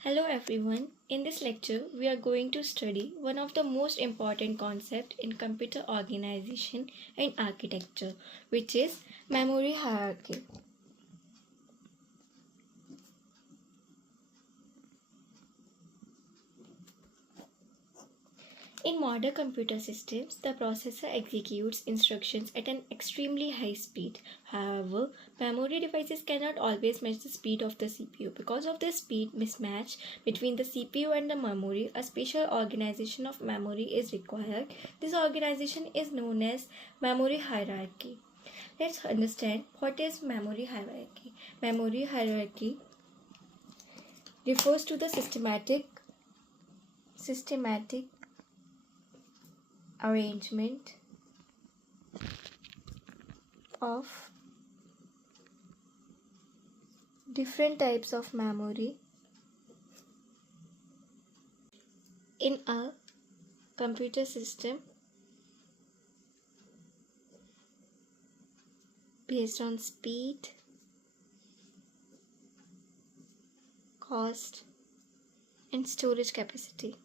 Hello everyone. In this lecture, we are going to study one of the most important concepts in computer organization and architecture, which is memory hierarchy. In modern computer systems, the processor executes instructions at an extremely high speed. However, memory devices cannot always match the speed of the CPU. Because of this speed mismatch between the CPU and the memory, a special organization of memory is required. This organization is known as memory hierarchy. Let's understand what is memory hierarchy. Memory hierarchy refers to the systematic arrangement of different types of memory in a computer system based on speed, cost, and storage capacity.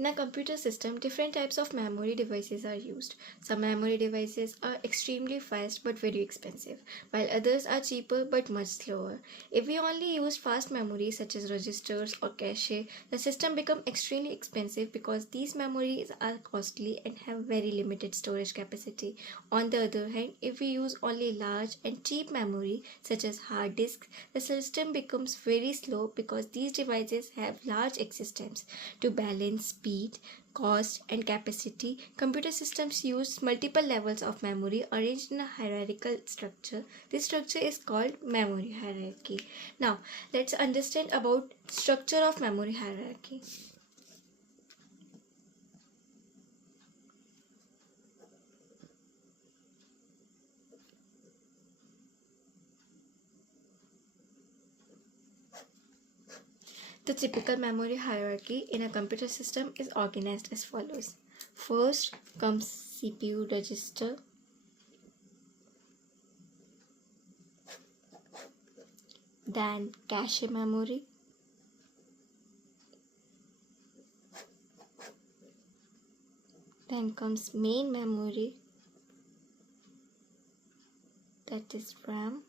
In a computer system, different types of memory devices are used. Some memory devices are extremely fast but very expensive, while others are cheaper but much slower. If we only use fast memory such as registers or cache, the system becomes extremely expensive because these memories are costly and have very limited storage capacity. On the other hand, if we use only large and cheap memory such as hard disks, the system becomes very slow because these devices have large access times. To balance speed, cost, and capacity, computer systems use multiple levels of memory arranged in a hierarchical structure. This structure is called memory hierarchy. Now, let's understand about structure of memory hierarchy. The typical memory hierarchy in a computer system is organized as follows. First comes CPU register, then cache memory, then comes main memory, that is RAM,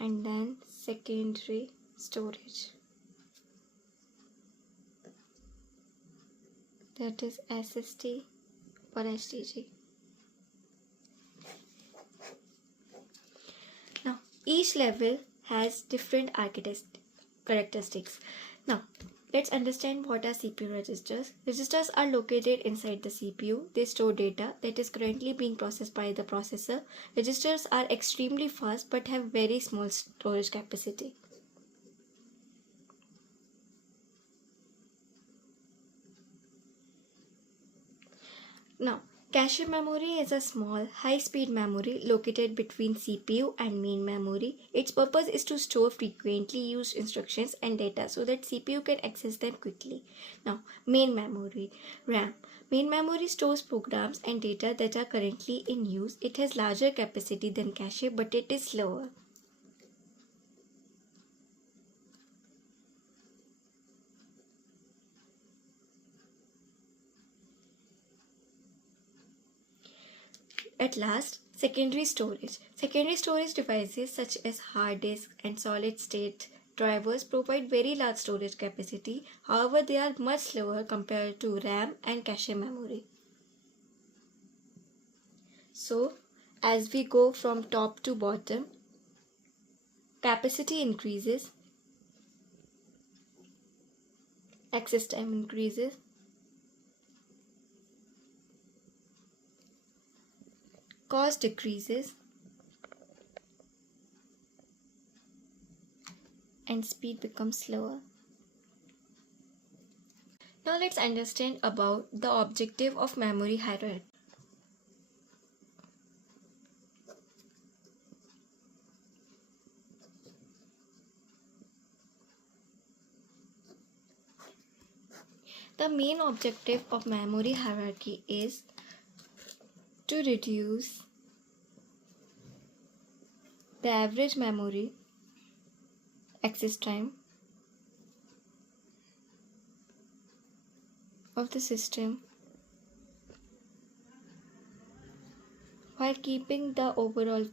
and then secondary storage, that is SSD or HDD. Now, each level has different characteristics. Now, let's understand what are CPU registers. Registers are located inside the CPU. They store data that is currently being processed by the processor. Registers are extremely fast but have very small storage capacity. Now, cache memory is a small, high-speed memory located between CPU and main memory. Its purpose is to store frequently used instructions and data so that CPU can access them quickly. Now, main memory, RAM. Main memory stores programs and data that are currently in use. It has larger capacity than cache, but it is slower. At last, secondary storage. Secondary storage devices such as hard disk and solid state drivers provide very large storage capacity. However, they are much slower compared to RAM and cache memory. So, as we go from top to bottom, capacity increases, access time increases, cost decreases, and speed becomes slower. Now let's understand about the objective of memory hierarchy. The main objective of memory hierarchy is To reduce the average memory access time of the system while keeping the overall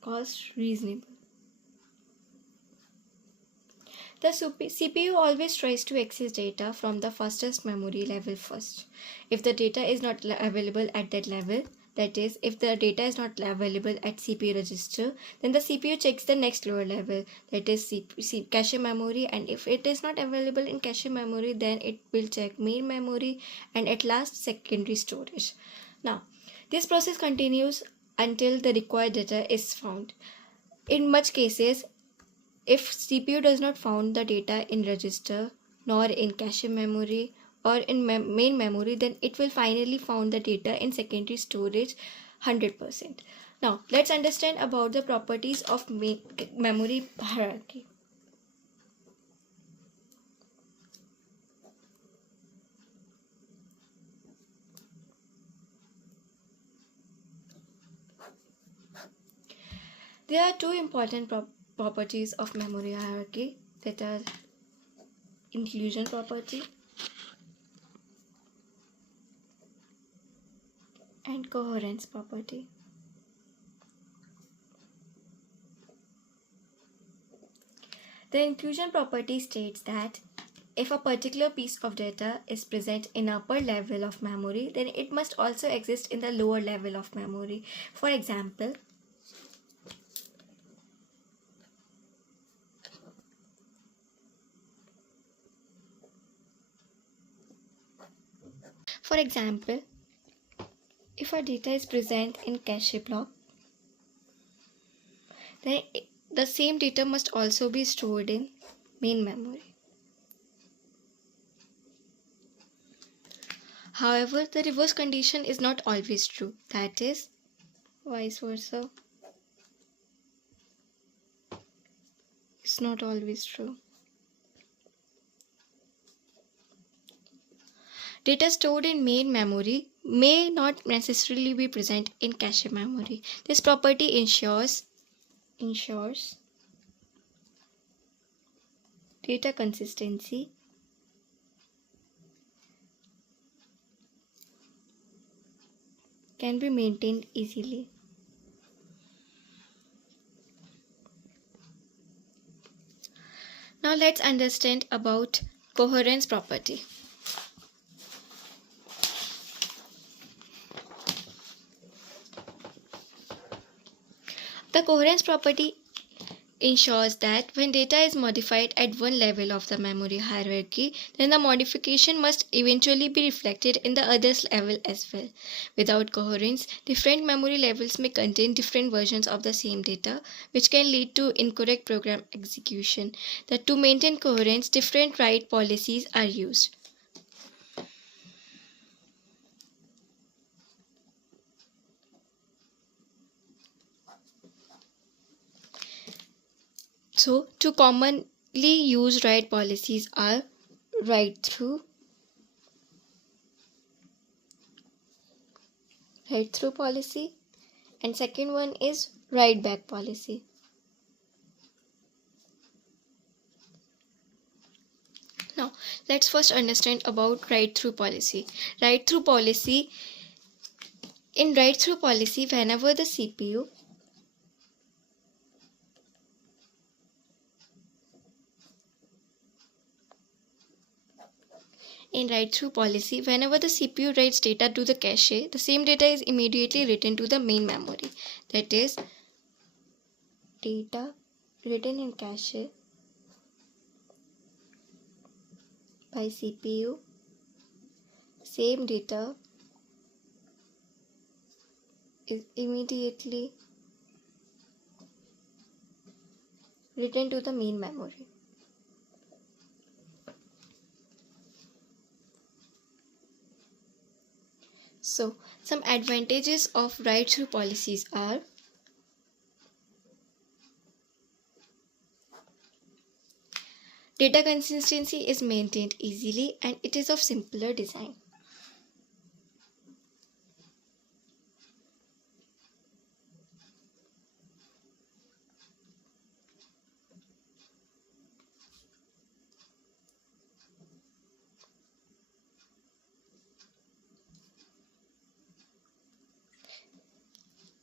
cost reasonable. The CPU always tries to access data from the fastest memory level first. If the data is not available at that level, that is, if the data is not available at CPU register, then the CPU checks the next lower level, that is cache memory, and if it is not available in cache memory, then it will check main memory and at last secondary storage. Now, this process continues until the required data is found. In much cases, if CPU does not found the data in register nor in cache memory or in main memory, then it will finally found the data in secondary storage 100%. Now let's understand about the properties of memory hierarchy. There are two important properties of memory hierarchy, that are inclusion property and coherence property. The inclusion property states that if a particular piece of data is present in upper level of memory, then it must also exist in the lower level of memory. For example, if our data is present in cache block, then the same data must also be stored in main memory. However, the reverse condition is not always true, that is, vice versa. It's not always true. Data stored in main memory may not necessarily be present in cache memory. This property ensures data consistency can be maintained easily. Now let's understand about coherence property. The coherence property ensures that when data is modified at one level of the memory hierarchy, then the modification must eventually be reflected in the other level as well. Without coherence, different memory levels may contain different versions of the same data, which can lead to incorrect program execution. To maintain coherence, different write policies are used. So, two commonly used write policies are write through policy, and second one is write back policy. Now, let's first understand about write through policy. In write through policy, whenever the CPU writes data to the cache, the same data is immediately written to the main memory. That is, data written in cache by CPU, same data is immediately written to the main memory. So, some advantages of write-through policies are Data consistency is maintained easily and it is of simpler design.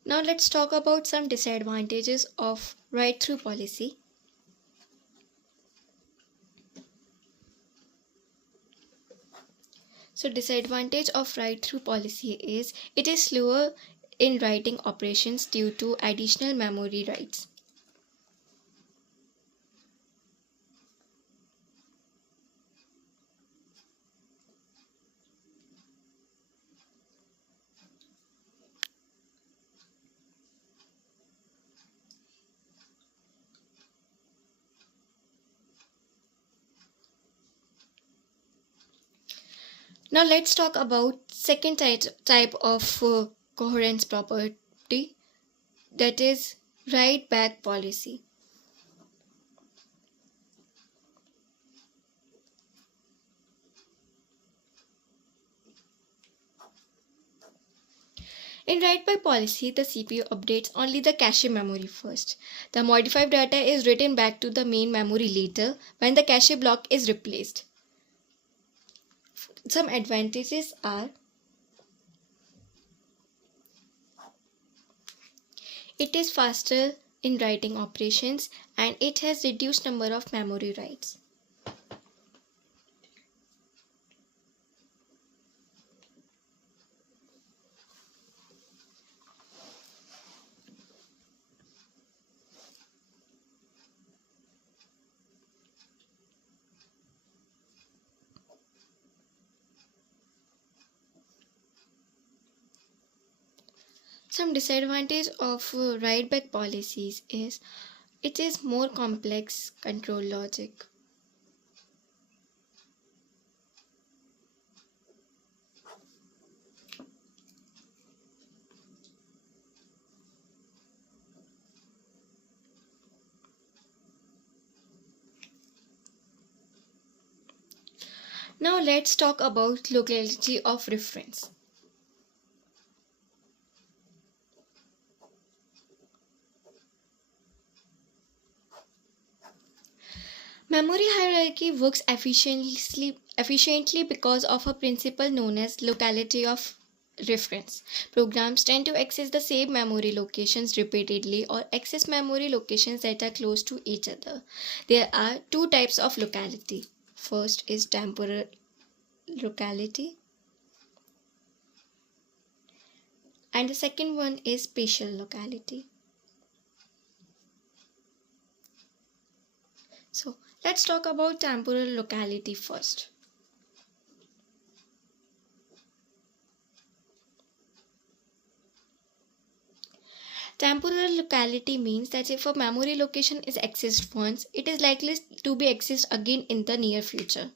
Now let's talk about some disadvantages of write-through policy. So disadvantage of write-through policy is it is slower in writing operations due to additional memory writes. Now let's talk about second type of coherence property, that is write back policy. In write back policy, the CPU updates only the cache memory first. The modified data is written back to the main memory later when the cache block is replaced. Some advantages are it is faster in writing operations and it has reduced number of memory writes. Some disadvantage of write back policies is it is more complex control logic. Now let's talk about locality of reference. Memory hierarchy works efficiently because of a principle known as locality of reference. Programs tend to access the same memory locations repeatedly or access memory locations that are close to each other. There are two types of locality. First is temporal locality, and the second one is spatial locality. So let's talk about temporal locality first. Temporal locality means that if a memory location is accessed once, it is likely to be accessed again in the near future.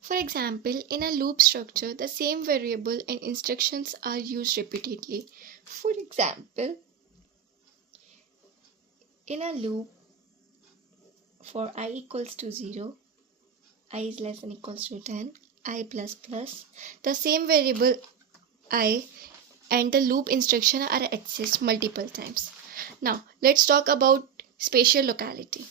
For example, in a loop structure, the same variable and instructions are used repeatedly. For example, in a loop for I equals to 0, I is less than equals to 10, I plus plus, the same variable I and the loop instruction are accessed multiple times. Now, let's talk about spatial locality.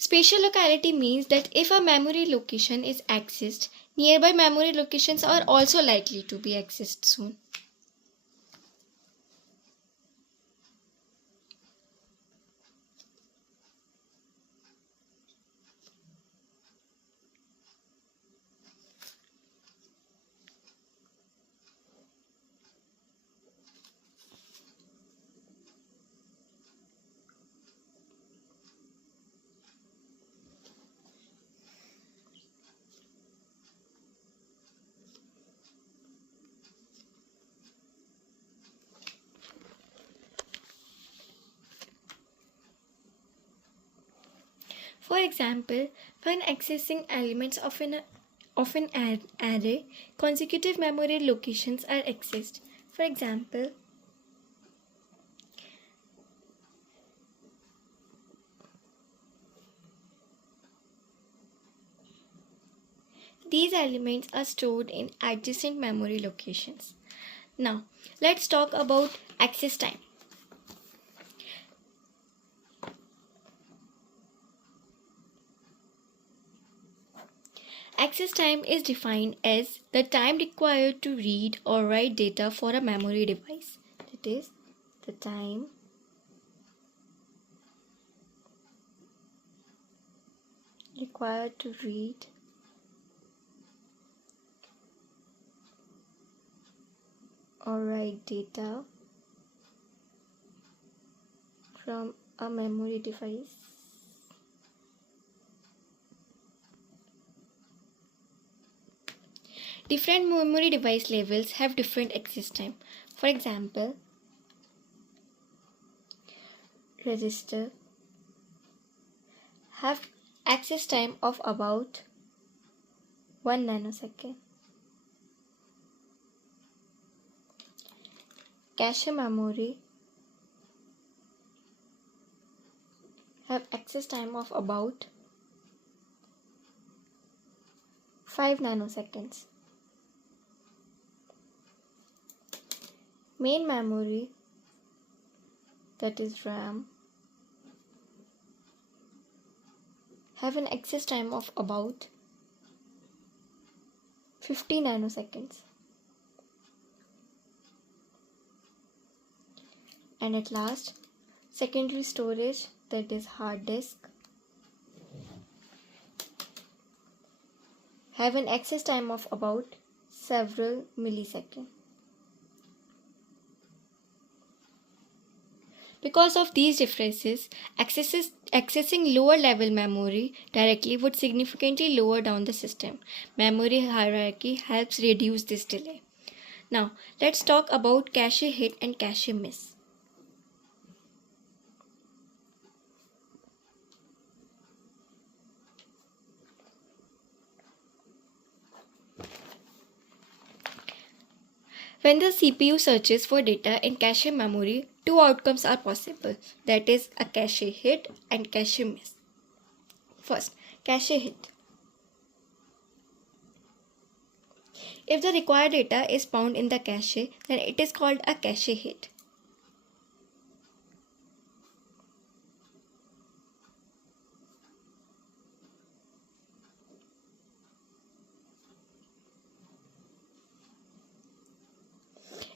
Spatial locality means that if a memory location is accessed, nearby memory locations are also likely to be accessed soon. For example, when accessing elements of an array, consecutive memory locations are accessed. For example, these elements are stored in adjacent memory locations. Now, let's talk about access time. Access time is defined as the time required to read or write data for a memory device. That is, the time required to read or write data from a memory device. Different memory device levels have different access time. For example, register have access time of about 1 nanosecond. Cache memory have access time of about 5 nanoseconds. Main memory, that is RAM, have an access time of about 50 nanoseconds. And at last, secondary storage, that is hard disk, have an access time of about several milliseconds. Because of these differences, accessing lower level memory directly would significantly lower down the system. Memory hierarchy helps reduce this delay. Now, let's talk about cache hit and cache miss. When the CPU searches for data in cache memory, two outcomes are possible, that is, a cache hit and cache miss. First, cache hit. If the required data is found in the cache, then it is called a cache hit.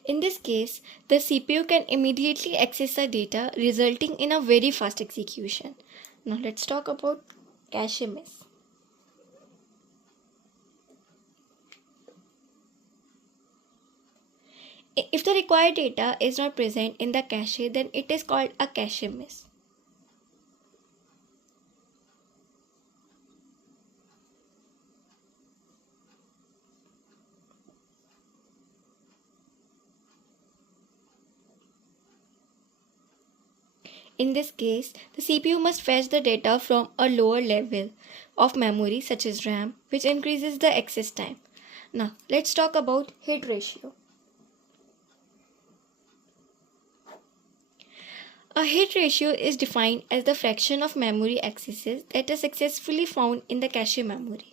In this case, the CPU can immediately access the data, resulting in a very fast execution. Now let's talk about cache miss. If the required data is not present in the cache, then it is called a cache miss. In this case, the CPU must fetch the data from a lower level of memory such as RAM, which increases the access time. Now, let's talk about hit ratio. A hit ratio is defined as the fraction of memory accesses that are successfully found in the cache memory.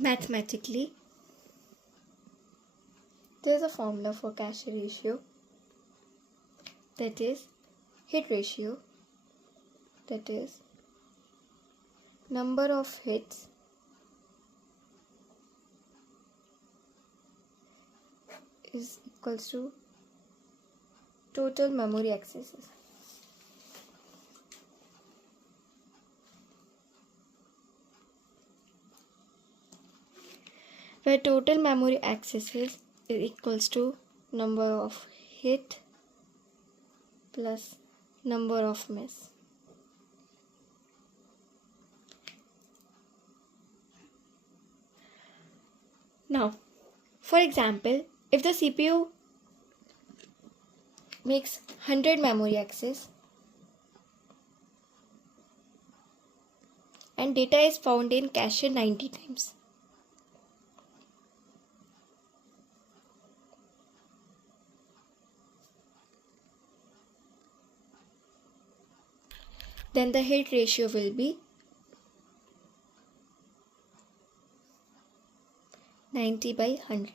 Mathematically, there is a formula for cache ratio, that is hit ratio, that is number of hits is equals to total memory accesses. where total memory accesses is equals to number of hit plus number of miss. Now, for example, if the CPU makes 100 memory access and data is found in cache 90 times, then the hit ratio will be 90 by 100,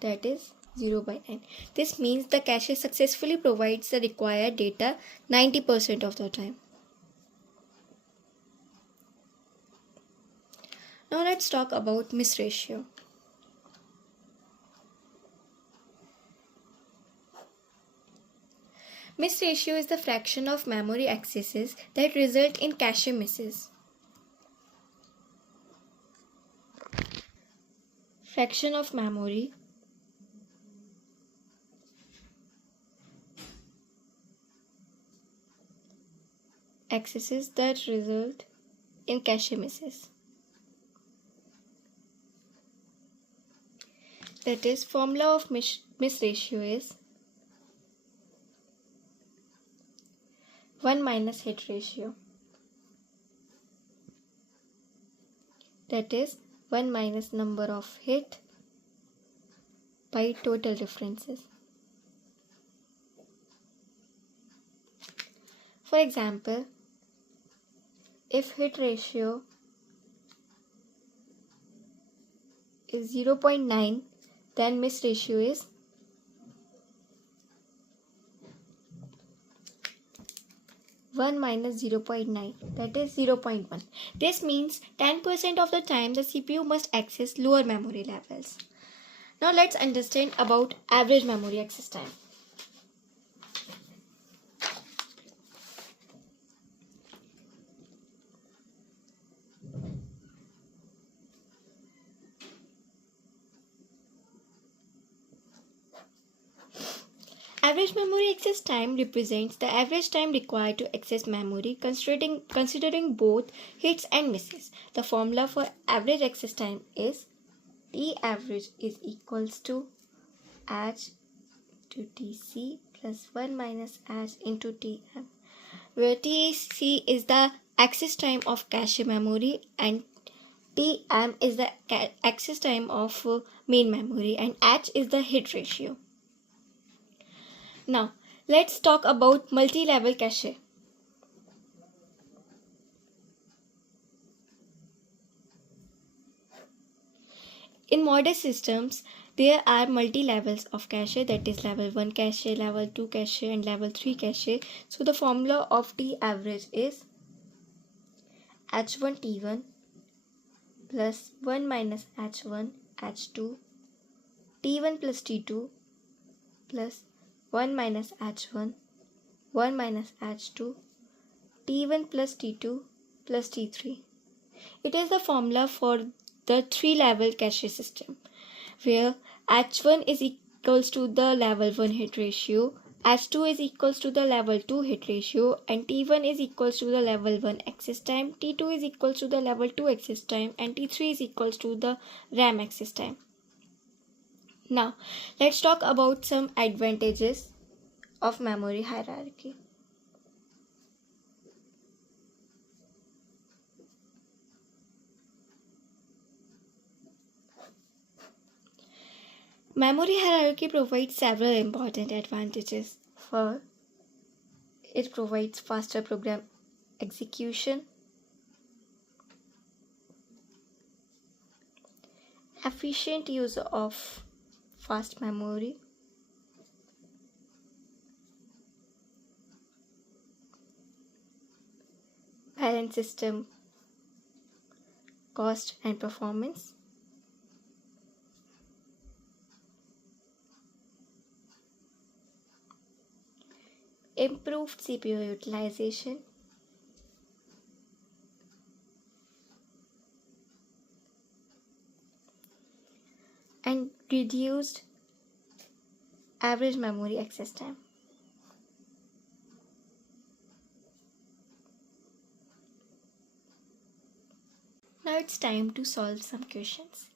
that is 0 by 9. This means the cache successfully provides the required data 90% of the time. Now let's talk about miss ratio. Miss ratio is the fraction of memory accesses that result in cache misses. Fraction of memory accesses that result in cache misses. That is, formula of miss ratio is 1 minus hit ratio. That is 1 minus number of hit by total differences. For example, if hit ratio is 0.9, then miss ratio is 1 minus 0.9, that is 0.1. This means 10% of the time the CPU must access lower memory levels. Now let's understand about average memory access time. Average memory access time represents the average time required to access memory considering both hits and misses. The formula for average access time is T average is equals to H to TC plus 1 minus H into TM, where TC is the access time of cache memory and TM is the access time of main memory and H is the hit ratio. Now, let's talk about multi-level cache. In modern systems, there are multi-levels of cache, that is level 1 cache, level 2 cache and level 3 cache. So the formula of T average is H1 T1 plus 1 minus H1 H2 T1 plus T2 plus 1 minus H1 1 minus H2 T1 plus T2 plus T3. It is the formula for the 3-level cache system, where H1 is equals to the level 1 hit ratio, H2 is equals to the level 2 hit ratio, and T1 is equals to the level 1 access time, T2 is equals to the level 2 access time, and T3 is equals to the RAM access time. Now, let's talk about some advantages of memory hierarchy. Memory hierarchy provides several important advantages. First, it provides faster program execution, efficient use of fast memory, balanced system cost and performance, improved CPU utilization, reduced average memory access time. Now it's time to solve some questions.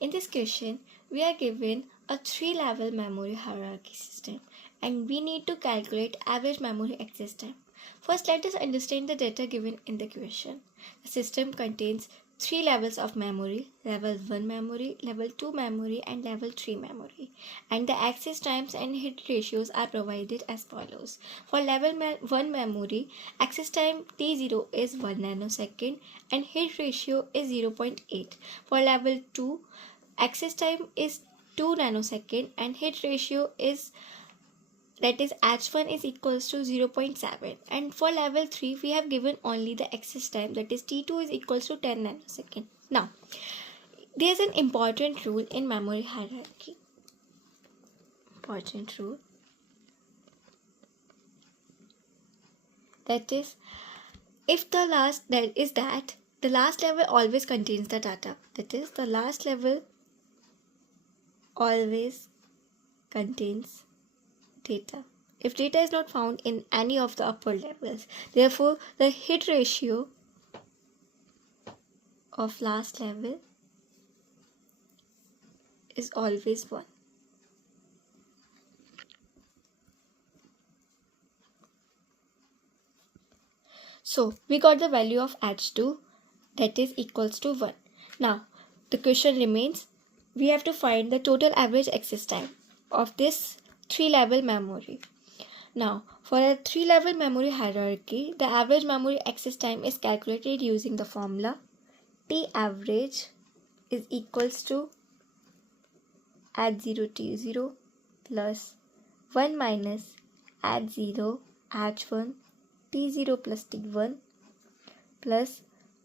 In this question, we are given a 3-level memory hierarchy system and we need to calculate average memory access time. First, let us understand the data given in the question. The system contains 3 levels of memory: level 1 memory, level 2 memory and level 3 memory, and the access times and hit ratios are provided as follows. For level 1 memory, access time T0 is 1 nanosecond and hit ratio is 0.8. For level 2, access time is 2 nanosecond and hit ratio is, that is, H1 is equals to 0.7, and for level 3 we have given only the access time, that is T2 is equals to 10 nanosecond. Now there is an important rule in memory hierarchy. Important rule, that is, if the last the last level always contains the data, that is, the last level always contains data if data is not found in any of the upper levels. Therefore, the hit ratio of last level is always 1. So, we got the value of H2, that is equals to 1. Now, the question remains, we have to find the total average access time of this 3-level memory. Now, for a 3-level memory hierarchy, the average memory access time is calculated using the formula T average is equals to H0 T0 plus 1 minus H0 H1 T0 plus T1 plus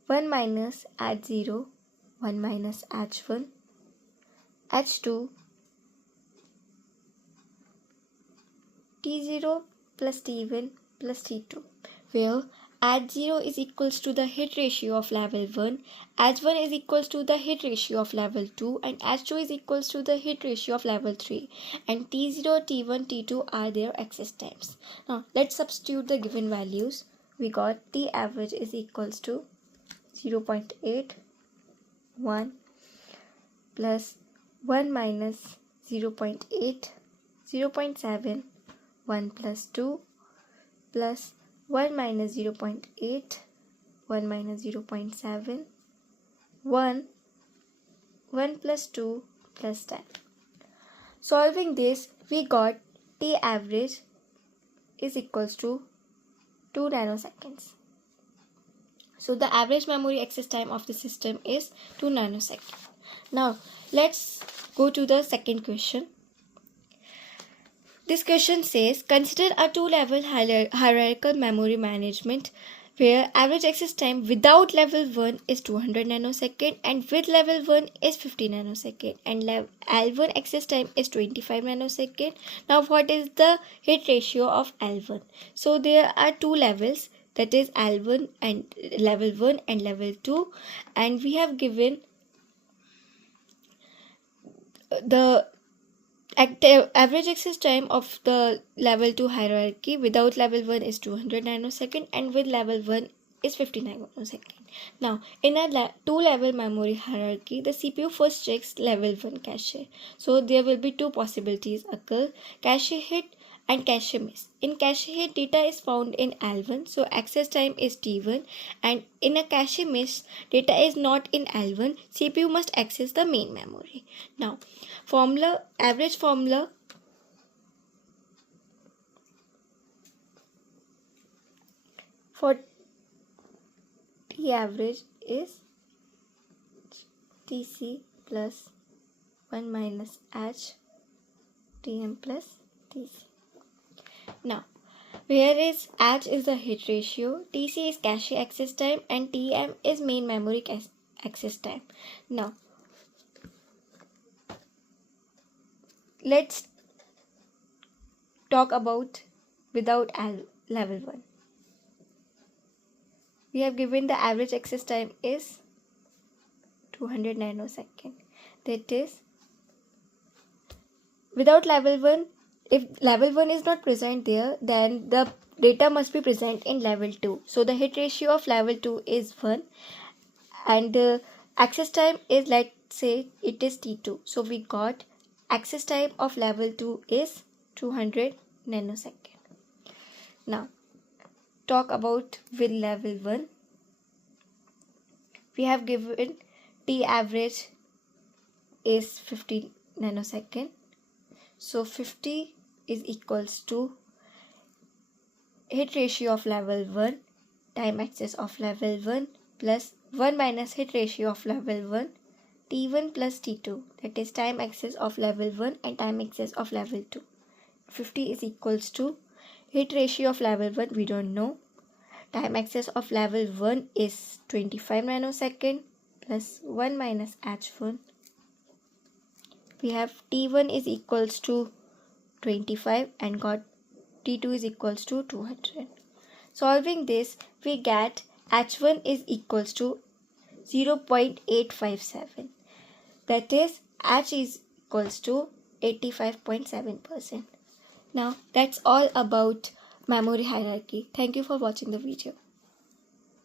1 minus H0 1 minus H1 H2 T0 plus T1 plus T2, where H0 is equals to the hit ratio of level 1, H1 is equals to the hit ratio of level 2, and H2 is equals to the hit ratio of level 3, and T0, T1, T2 are their access times. Now let's substitute the given values. We got T average is equals to 0.8, 1 plus 1 minus 0.8, 0.7, 1 plus 2 plus 1 minus 0.8, 1 minus 0.7, 1, 1 plus 2 plus 10. Solving this, we got T average is equals to 2 nanoseconds. So the average memory access time of the system is 2 nanoseconds. Now let's go to the second question. This question says, consider a 2-level hierarchical memory management where average access time without level 1 is 200 nanosecond and with level 1 is 50 nanosecond and L1 access time is 25 nanosecond. Now what is the hit ratio of L1? So there are 2 levels, that is L1 and level 1 and level 2, and we have given the average access time of the level 2 hierarchy without level 1 is 200 nanosecond and with level 1 is 50 nanosecond. Now in a 2-level memory hierarchy, the CPU first checks level 1 cache. So there will be 2 possibilities occur: cache hit and cache miss. In cache hit, data is found in L1, so access time is T1, and in a cache miss, data is not in L1, CPU must access the main memory. Now average formula for T average is TC plus 1 minus H Tm plus TC. Now, whereas H is the hit ratio, TC is cache access time, and Tm is main memory access time. Now, let's talk about without level 1. We have given the average access time is 200 nanosecond. That is Without level 1, if level 1 is not present there, then the data must be present in level 2. So the hit ratio of level 2 is 1, and access time is, let's say it is T2. So we got access time of level 2 is 200 nanosecond. Now talk about with level 1. We have given T average is 50 nanosecond. So 50 is equals to hit ratio of level 1 time access of level 1 plus 1 minus hit ratio of level 1 T1 plus T2, that is time access of level 1 and time access of level 2. 50 is equals to hit ratio of level 1, we don't know. Time access of level 1 is 25 nanosecond plus 1 minus H1. We have T1 is equals to 25 and got T2 is equals to 200. Solving this, we get H1 is equals to 0.857. That is, H is equals to 85.7%. Now, that's all about memory hierarchy. Thank you for watching the video.